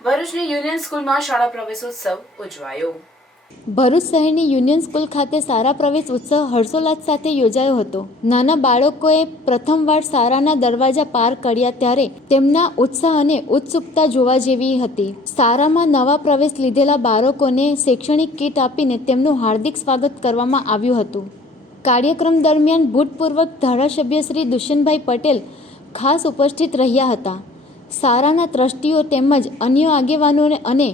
ભરૂચની યુનિયન સ્કૂલમાં શાળા પ્રવેશોત્સવ ઉજવાયો। ભરૂચ શહેરની યુનિયન સ્કૂલ ખાતે શાળા પ્રવેશ ઉત્સવ હર્ષોલ્લાસ સાથે યોજાયો હતો। નાના બાળકોએ પ્રથમવાર શાળાના દરવાજા પાર કર્યા ત્યારે તેમના ઉત્સાહ અને ઉત્સુકતા જોવા જેવી હતી। શાળામાં નવા પ્રવેશ લીધેલા બાળકોને શૈક્ષણિક કીટ આપીને તેમનું હાર્દિક સ્વાગત કરવામાં આવ્યું હતું। કાર્યક્રમ દરમિયાન ભૂતપૂર્વ ધારાસભ્ય શ્રી દુષ્યંતભાઈ પટેલ ખાસ ઉપસ્થિત રહ્યા હતા। શાળાના ટ્રસ્ટીઓ તેમજ અન્ય આગેવાનો અને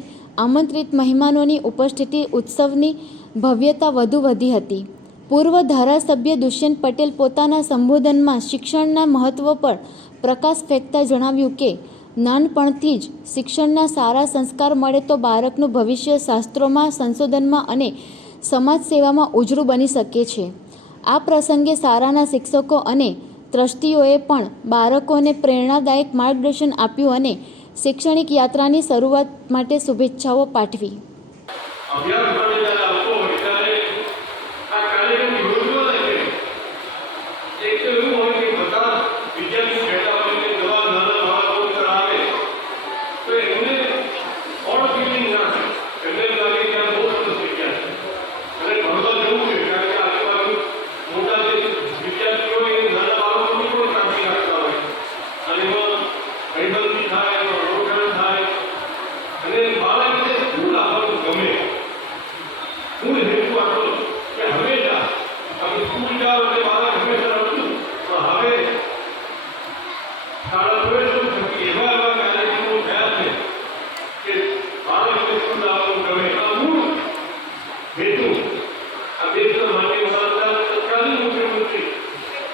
આમંત્રિત મહેમાનોની ઉપસ્થિતિ ઉત્સવની ભવ્યતા વધુ વધી હતી। પૂર્વ ધારાસભ્ય દુષ્યંત પટેલ પોતાના સંબોધનમાં શિક્ષણના મહત્વ પર પ્રકાશ ફેંકતા જણાવ્યું કે નાનપણથી જ શિક્ષણના સારા સંસ્કાર મળે તો બાળકનું ભવિષ્ય શાસ્ત્રોમાં, સંશોધનમાં અને સમાજ સેવામાં ઉજળું બની શકે છે। આ પ્રસંગે શાળાના શિક્ષકો અને ટ્રસ્ટીઓએ પણ બાળકોને પ્રેરણાદાયક માર્ગદર્શન આપ્યું અને શૈક્ષણિક યાત્રાની શરૂઆત માટે શુભેચ્છાઓ પાઠવી।